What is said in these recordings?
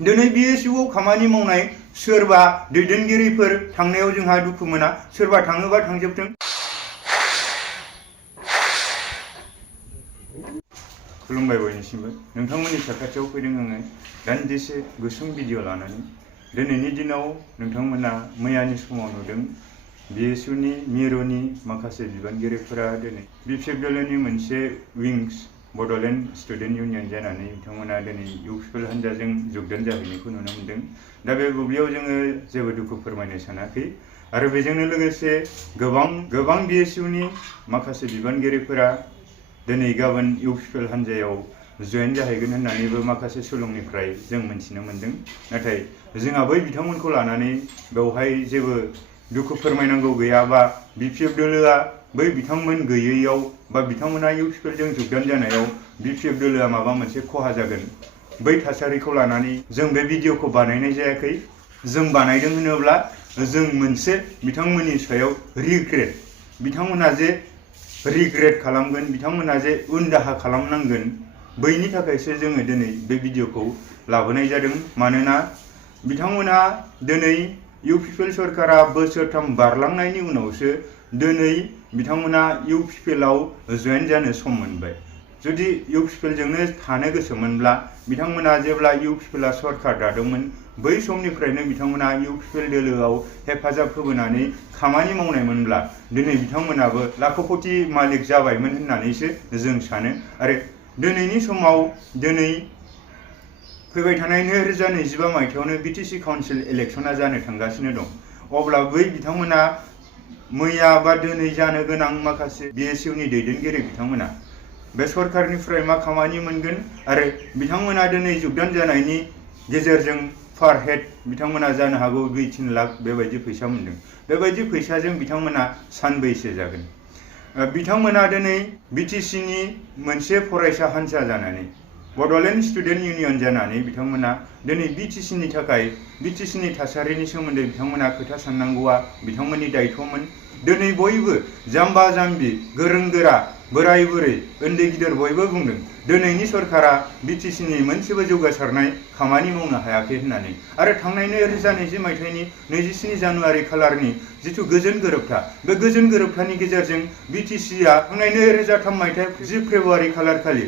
दिनै BSUआव खामानि मावनाय सोरबा दैदेनगिरिफोर थांनायाव जोंहा दुखु मोना, सोरबा थाङोबा थांजोबथों। खुलुमबाय बयनिसिमबो। नोंथांमोननि साखाथियाव फैदों आङो दान्दिसे गुसुं भिडिअ लानानै। दिनैनि दिनाव नोंथांमोना मैयानि समाव नुदों BSUनि मिरुनि माखासे बिबानगिरिफोरा दिनै BPF मोनसे विंस बड'लेण्ड स्टुडेन्ट इउनियन जानानै बिथांमोना दिनै इउपिपिएल हान्जाजों जगदान जाहैनायखौ नुनो मोन्दों। दा बे बुब्लियाव जोङो जेबो दुखु फोरमायनो सानाखै आरो बेजोंनो लोगोसे गोबां BSUनि माखासे बिबानगिरिफोरा दिनै गाबोन इउपिपिएल हान्जायाव जयेन जाहैगोन होननानैबो माखासे सुलुंनिफ्राय जों मिथिनो मोन्दों। नाथाय जोंहा बै बिथांमोनखौ लानानै बेवहाय जेबो दुखु फोरमायनांगौ गैया बा BPF दोलोआ बै बिथांमोन गैयैयाव बा बिथांमोना इउपिपिएलजों जगदान जानायाव BPF दोलोआ माबा मोनसे खहा जागोन बै थासारिखौ लानानै जों बे भिडिअखौ बानायनाय जायाखै। जों बानायदों होनोब्ला जों मोनसे बिथांमोननि सायाव रिग्रेट, बिथांमोना जे रिग्रेट खालामगोन, बिथांमोना जे उन दाहा खालामनांगोन, बैनि थाखायसो जोङो दिनै बे भिडिअखौ लाबोनाय जादों। मानोना बिथांमोना दिनै इउपिपिएल सरकारा बोसोरथाम बारलांनायनि उनावसो दिनै बिथांमोना इउपिपिएलआव जयेन जानो सम मोनबाय। जुदि इउपिपिएलजोंनो थानो गोसोमोनब्ला बिथांमोना जेब्ला इउपिपिएलआ सरकार दादोंमोन बै समनिफ्रायनो बिथांमोना इउपिपिएल दोलोआव हेफाजाब होबोनानै खामानि मावनायमोनब्ला दिनै बिथांमोनाबो लाखपति मालिक जाबायमोन होननानैसो जों सानो। आरो दिनैनि समाव दिनै फैबाय थानाय 2025 मायथाइयावनो BTC काउन्सिल इलेक्शना जानो थांगासिनो दं। अब्ला बै बिथांमोना मैया बा दिनै जानो गोनां माखासे BSUनि दैदेनगिरि बिथांमोना बे सरकारनिफ्राय मा खामानि मोनगोन आरो बिथांमोना दिनै जगदान जानायनि गेजेरजों पार हेड बिथांमोना जानो हागौ 2-3 लाख बेबायदि फैसा मोनदों। बेबायदि फैसाजों बिथांमोना सानबैसे जागोन? बिथांमोना दिनै BTCनि मोनसे फरायसा हान्जा जानानै बड'लेण्ड स्टुडेन्ट इउनियन जानानै बिथांमोना दिनै BTCनि थाखाय BTCनि थासारिनि सोमोन्दै बिथांमोना खोथा साननांगौआ बिथांमोननि दायथ'मोन। दिनै बयबो जाम्बा जाम्बि गोरों गोरा बोराय बुरै उन्दै गिदिर बयबो बुंदों दिनैनि सरकारा BTCनि मोनसेबो जौगासारनाय खामानि मावनो हायाखै होननानै। आरो थांनाय 2020 मायथाइनि 27 जानुवारि खालारनि जिथु गोजोन गोरोबथा, बे गोजोन गोरोबथानि गेजेरजों BTCआ थांनाय 2003 मायथाइ 10 फेब्रुवारि खालार खालि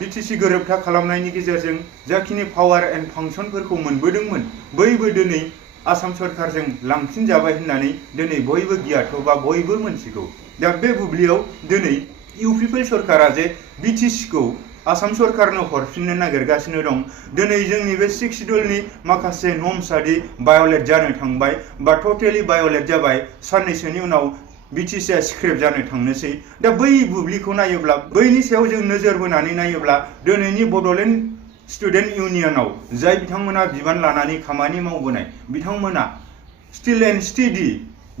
BTC गोरोबथा खालामनायनि गेजेरजों जाखिनि पावार एन्ड फांसनफोरखौ मोनबोदोंमोन बैबो दिनै आसाम सरकारजों लांफिनजाबाय होननानै दिनै बयबो गियाथ' बा बयबो मोनथिगौ। दा बे बुब्लियाव दिनै इउपिपिएल सरकारा जे BTCखौ आसाम सरकारनो हरफिननो नागिरगासिनो दं। दिनै जोंनि बे 6 शिड्युलनि माखासे नर्म्सआदि भायलेट जानो थांबाय बा टटेलि भायलेट जाबाय, साननैसोनि उनाव BTCआ स्क्रेप जानो थांनोसै। दा बै बुब्लिखौ नायोब्ला, बैनि सायाव जों नोजोर बोनानै नायोब्ला दिनैनि बड'लेण्ड स्टुडेन्ट इउनियनाव जाय बिथांमोना बिबान लानानै खामानि मावबोनाय बिथांमोना स्टिल एन्ड स्टेडि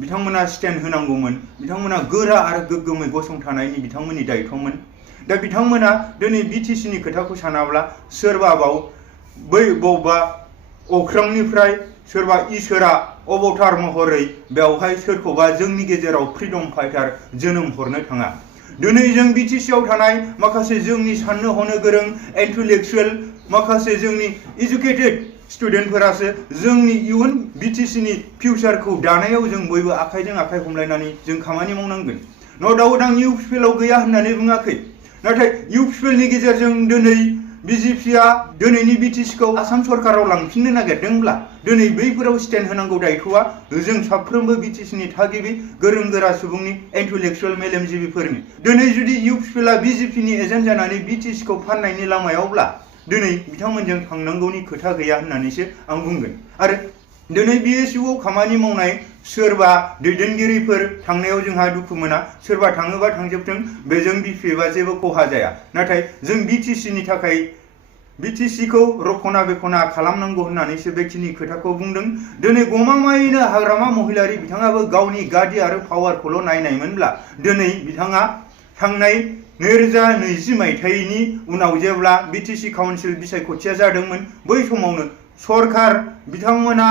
बिथांमोना स्टेन्ड होनांगौमोन। बिथांमोना गोरा आरो गोग्गोमै गसंथानायनि बिथांमोननि दायथ'मोन। दा बिथांमोना दिनै BTCनि खोथाखौ सानाब्ला सोरबा बै बबेबा अख्रांनिफ्राय सोरबा इसोरा अबतार महरै बेवहाय सोरखौबा जोंनि गेजेराव फ्रिडम फाइटार जोनोम हरनो थाङा। दिनै जों BTCआव थानाय माखासे जोंनि साननो हनो गोरों इन्टेलेक्चुएल माखासे जोंनि इडुकेटेड स्टुडेन्टफोरासो जोंनि इयुन BTCनि फिउचारखौ दानायाव जों बयबो आखाइजों आखाइ हमलायनानै जों खामानि मावनांगोन। न' डाउट आं इउपिपिएलआव गैया होननानै बुङाखै, नाथाय इउपिपिएलनि गेजेरजों दिनै BJPआ दिनैनि BTCखौ आसाम सरकाराव लांफिननो नागिरदोंब्ला दिनै बैफोराव स्टेन्ड होनांगौ दायथ'आ जों साफ्रोमबो BTCनि थागिबि गोरों गोरा सुबुंनि इन्टेलेक्चुएल मेलेमजिबिफोरनि। दिनै जुदि इउपिपिएलआ BJPनि एजेन्ट जानानै BTCखौ फाननायनि लामायावब्ला दिनै बिथांमोनजों थांनांगौनि खोथा गैया होननानैसो आं बुंगोन। आरो दिनै BSUआव खामानि मावनाय सोरबा दैदेनगिरिफोर थांनायाव जोंहा दुखु मोना, सोरबा थाङोबा थांजोबथों, बेजों BPFआ जेबो खहा जाया। नाथाय जों BTCनि थाखाय BTCखौ रखना बेखना खालामनांगौ होननानैसो बेखिनि खोथाखौ बुंदों। दिनै गमामायैनो हाग्रामा महिलारि बिथाङाबो गावनि गादि आरो पावारखौल' नायनायमोनब्ला दिनै बिथाङा थांनाय 2020 मायथाइनि उनाव जेब्ला BTC काउन्सिल बिसायख'थिया जादोंमोन बै समावनो सरकार बिथांमोना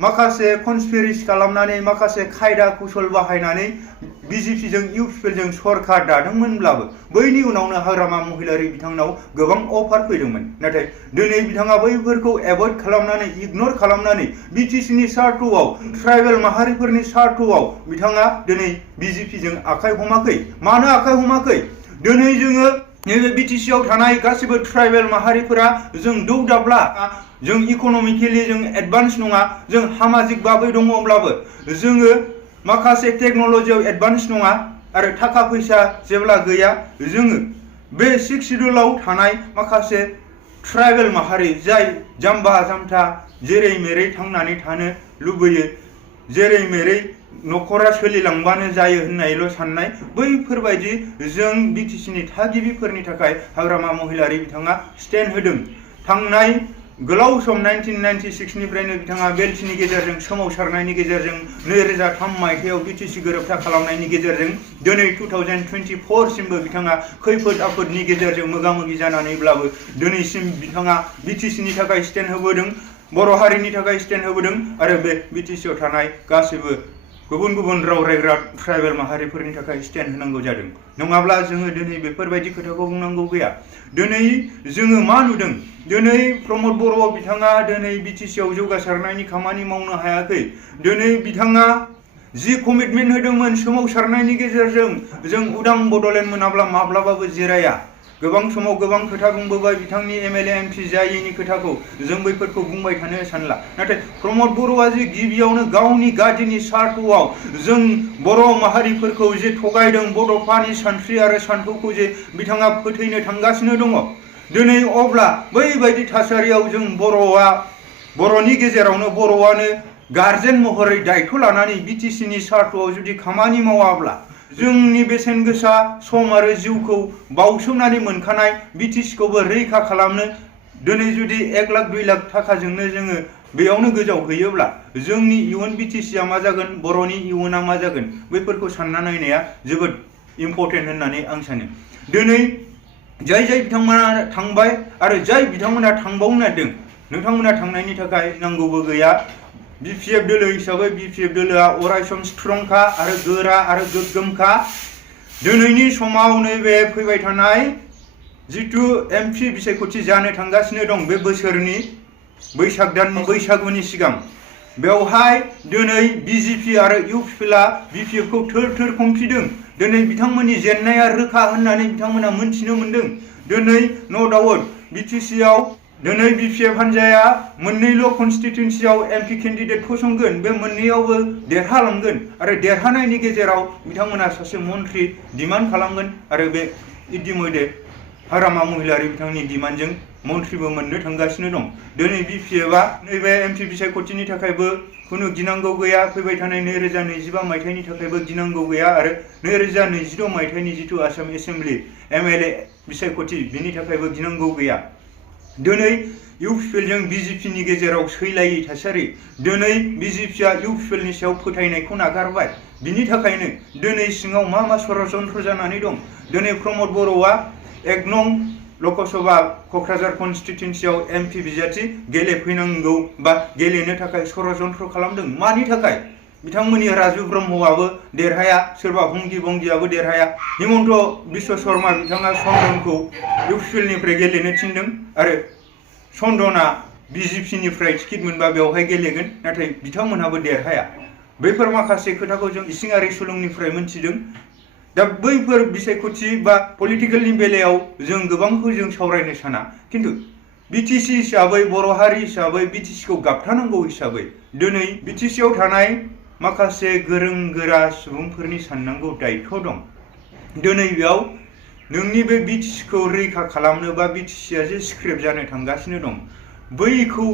माखासे कनस्पिरेसि खालामनानै माखासे खायदा कुसल बाहायनानै बिजेपिजों इउपिपिएलजों सरखार दादोंमोनब्लाबो बैनि उनावनो हाग्रामा महिलारि बिथांनाव गोबां अफार फैदोंमोन। नाथाय दिनै बिथाङा बैफोरखौ एभयड खालामनानै इगनर खालामनानै बिटिसिनि सार्थआव ट्राइबेल माहारिफोरनि सार्थआव बिथाङा दिनै बिजेपिजों आखाइ हमाखै। मानो आखाइ हमाखै? दिनै जोङो नैबे बिटिसिआव थानाय गासिबो ट्राइबेल माहारिफोरा जों दौ दाब्ला जों इक'नमिकेलि जों एडभान्स नङा, जों सामाजिक भाबै दङब्लाबो जोङो माखासे टेक्न'लजियाव एडभान्स नङा आरो थाखा फैसा जेब्ला गैया जोङो बे 6 शिड्युलाव थानाय माखासे ट्राइबेल माहारि जाय जाम्बा जाम्था जेरै मेरै थांनानै थानो लुबैयो, जेरै मेरै न'खरा सोलिलांबानो जायो होननायल' साननाय बैफोरबायदि जों बिटिसिनि थागिबिफोरनि थाखाय हाग्रामा महिलारि बिथाङा स्टेन्ड होदों। थांनाय गोलाव सम 1996 निफ्रायनो बिथाङा बेलथिनि गेजेरजों सोमावसारनायनि गेजेरजों 2003 मायथाइयाव बिटिसि गोरोबथा खालामनायनि गेजेरजों दिनै 2024 सिमबो बिथाङा खैफोद आफोदनि गेजेरजों मोगा मोगि जानानैब्लाबो दिनैसिम बिथाङा बिटिसिनि थाखाय स्टेन्ड होबोदों, बर' हारिनि थाखाय स्टेन्ड होबोदों आरो बे बिटिसिआव थानाय गासैबो गुबुन गुबुन राव रायग्रा ट्राइबेल माहारिफोरनि थाखाय स्टेन्ड होनांगौ जादों। नङाब्ला जोङो दिनै बेफोरबायदि खोथाखौ बुंनांगौ गैया। दिनै जोङो मा नुदों? दिनै प्रमद बर' बिथाङा दिनै बिटिसिआव जौगासारनायनि खामानि मावनो हायाखै। दिनै बिथाङा जि कमिटमेन्ट होदोंमोन सोमावसारनायनि गेजेरजों जों उदां बड'लेण्ड मोनाब्ला माब्लाबाबो जिराया। गोबां समाव गोबां खोथा बुंबोबाय बिथांनि एमएलए एमपि जायैनि खोथाखौ जों बैफोरखौ बुंबाय थानो सानला। नाथाय प्रमद बर'आ जे गिबियावनो गावनि गादिनि सार्थआव जों बर' माहारिफोरखौ जे थगायदों, बड'फानि सानस्रि आरो सान्थौखौ जे बिथाङा फोथैनो थांगासिनो दङ। दिनै अब्ला बैबायदि थासारियाव जों बर'नि गेजेरावनो बर'आनो गार्जेन महरै दायथ' लानानै बिटिसिनि सार्थआव जुदि खामानि मावाब्ला जोंनि बेसेन गोसा सम आरो जिउखौ बावसोमनानै मोनखानाय बिटिसिखौबो रैखा खालामनो दिनै जुदि 1 लाख 2 लाख थाखाजोंनो जोङो बेयावनो गोजावहैयोब्ला जोंनि इयुन बिटिसिआ मा जागोन, बर'नि इयुना मा जागोन बैफोरखौ सानना नायनाया जोबोद इम्परटेन्ट होननानै आं सानो। दिनै जाय बिथांमोना थांबाय आरो जाय बिथांमोना थांबावनो नागिरदों नोंथांमोना थांनायनि थाखाय नांगौबो गैया। बिपिएफ दोलो हिसाबै बिपिएफ दोलोआ अरायसम स्ट्रंखा आरो गोरा आरो गोग्गोमखा। दिनैनि समाव नैबे फैबाय थानाय जिथु एमपि बिसायख'थि जानो थांगासिनो दं बे बोसोरनि बैसाग दाननि बैसागुनि सिगां बेवहाय दिनै बिजेपि आरो इउपिपिएलआ बिपिएफखौ थोर खमफिदों। दिनै बिथांमोननि जेननाया रोखा होननानै बिथांमोना मोनथिनो मोनदों। दिनै न' डाउट बिटिसिआव दिनै बिपिएफ हान्जाया मोननैल' कनस्टिटुएन्सियाव एमपि केन्डिडेट फसंगोन, बे मोननैयावबो देरहालांगोन आरो देरहानायनि गेजेराव बिथांमोना सासे मन्त्रि डिमान्ड खालामगोन आरो बे इतिमयधे हाग्रामा महिलारि बिथांनि डिमान्डजों मन्त्रिबो मोननो थांगासिनो दं। दिनै बिपिएफआ नैबे एमपि बिसायख'थिनि थाखायबो खुनु गिनांगौ गैया, फैबाय थानाय 2025 मायथाइनि थाखायबो गिनांगौ गैया आरो 2026 मायथाइनि जिथु आसाम एसेम्बलि एमएलए बिसायख'थि बिनि थाखायबो गिनांगौ गैया। दिनै इउपिपिएलजों बिजेपिनि गेजेराव सैलायै थासारि, दिनै बिजेपिआ इउपिपिएलनि सायाव फोथायनायखौ नागारबाय। बिनि थाखायनो दिनै सिङाव मा षड़यन्त्र जानानै दं। दिनै प्रमद बर'आ 1 नं लकसभा क'क्राझार कनस्टिटुएन्सियाव एमपि बिजाथि गेलेफैनांगौ बा गेलेनो थाखाय षड़यन्त्र खालामदों। मानि थाखाय? बिथांमोननि राजु ब्रह्मआबो देरहाया, सोरबा हंगि बंगियाबो देरहाया। हिमन्त बिश्व शर्मा बिथाङा चन्दनखौ इउपिपिएलनिफ्राय गेलेनो थिनदों आरो चन्दना बिजेपिनिफ्राय टिकेट मोनबा बेवहाय गेलेगोन, नाथाय बिथांमोनहाबो देरहाया। बैफोर माखासे खोथाखौ जों इसिङारि सुलुंनिफ्राय मोनथिदों। दा बैफोर बिसायख'थि बा पलिटिकेलनि बेलायाव जों गोबांखौ जों सावरायनो साना, खिन्थु बिटिसि हिसाबै बर' हारि हिसाबै बिटिसिखौ गाबथानांगौ हिसाबै दिनै बिटिसिआव थानाय माखासे गोरों गोरा सुबुंफोरनि साननांगौ दायथ' दं। दिनै बेयाव नोंनि बे बिटिसिखौ रैखा खालामनो बा बिटिसिआ जे स्क्रेप जानो थांगासिनो दं बैखौ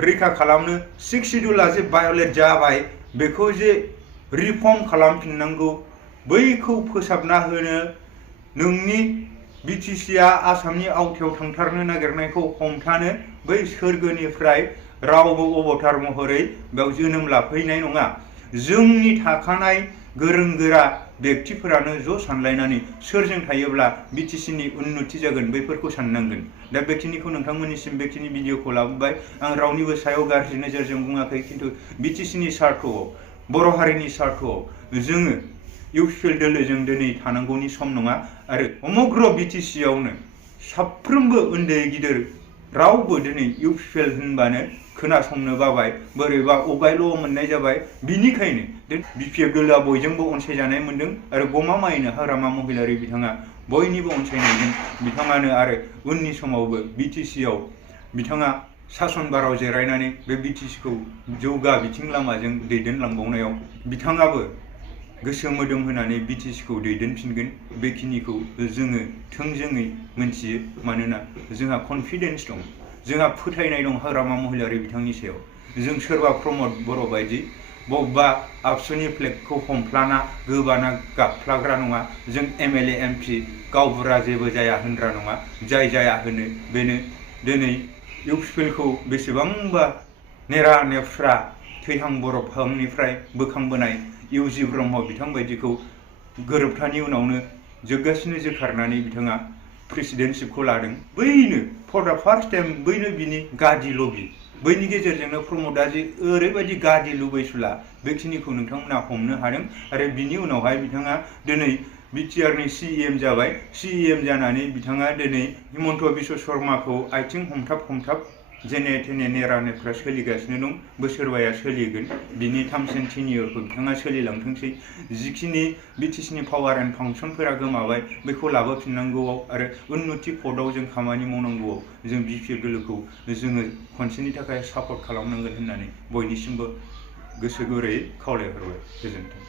रैखा खालामनो 6 शिड्युलआ जे भायलेट जाबाय बेखौ जे रिफर्म खालामफिननांगौ, बैखौ फोसाबना होनो नोंनि बिटिसिआ आसामनि आवथायाव थांथारनो नागिरनायखौ हमथानो बै सोरगोनिफ्राय रावबो अबतार महरै बेयाव जोनोम लाफैनाय नङा। जोंनि थाखानाय गोरों गोरा बेक्तिफोरानो ज' सानलायनानै सोरजों थायोब्ला बिटिसिनि उन्नति जागोन बैफोरखौ साननांगोन। दा बेखिनिखौ नोंथांमोननिसिम बेखिनि भिडिअखौ लाबोबाय। आं रावनिबो सायाव गाज्रि नोजोरजों बुङाखै, खिन्थु बिटिसिनि सार्थआव, बर' हारिनि सार्थआव जोङो इउपिपिएल दोलोजों दिनै थानांगौनि सम नङा। आरो समग्र बिटिसियावनो साफ्रोमबो उन्दै गिदिर रावबो दिनै इउपिपिएल होनबानो खोनासंनो बाबाय, बोरैबा अगायल' मोननाय जाबाय। बिनिखायनो बिपिएफ दोलोआ बयजोंबो अनसायजानाय मोनदों आरो गमामायैनो हाग्रामा महिलारि बिथाङा बयनिबो अनसायनायजों बिथाङानो आरो उननि समावबो बिटिसियाव बिथाङा सासन बाराव जिरायनानै बे बिटिसिखौ जौगा बिथिं लामाजों दैदेनलांबावनायाव बिथाङाबो गोसो मोदोम होनानै बिटिसिखौ दैदेनफिनगोन। बेखिनिखौ जोङो थोंजोङै मोनथियो, मानोना जोंहा कनफिडेन्स दं, जोंहा फोथायनाय दं हाग्रामा महिलारि बिथांनि सायाव। जों सोरबा प्रमद बर' बायदि बबेबा आबसुनि फ्लेगखौ हमफ्लाना गोबाना गाबफ्लाग्रा नङा। जों एमएलए एमपि गावबुरा जेबो जाया होनग्रा नङा। जाय जाया होनो बेनो दिनै इउपिपिएलखौ बेसेबांबा नेरा नेफ्रा थैहां बरफहांनिफ्राय बोखांबोनाय इउजि ब्रह्म बिथां बायदिखौ गोरोबथानि उनावनो जोबगासिनो जोखारनानै बिथाङा प्रेसिडेन्टशिपखौ लादों। बैनो फर दा फार्स्ट टाइम बैनो बिनि गादि लबि, बैनि गेजेरजोंनो प्रमदा जे ओरैबायदि गादि लुबैसुला बेखिनिखौ नोंथांमोना हमनो हादों। आरो बिनि उनावहाय बिथाङा दिनै बिटिआरनि सिएम जाबाय। सिएम जानानै बिथाङा दिनै हिमन्त बिश्व शर्माखौ आथिं हमथाब हमथाब जेने थेने नेरा नेफ्रा सोलिगासिनो दं। बोसोरबाया सोलिगोन, बिनि थामसिन टेनियरखौ बिथाङा सोलिलांथोंसै। जिखिनि बिटिसिनि पावार एन्ड फांसनफोरा गोमाबाय बेखौ लाबोफिननांगौआव आरो उन्नति पदआव जों खामानि मावनांगौआव जों बिपिएफ दोलोखौ जोङो खनसेनि थाखाय सापर्ट खालामनांगोन होननानै बयनिसिमबो गोसो गुरैयै खावलायहरबाय। गोजोन्थों।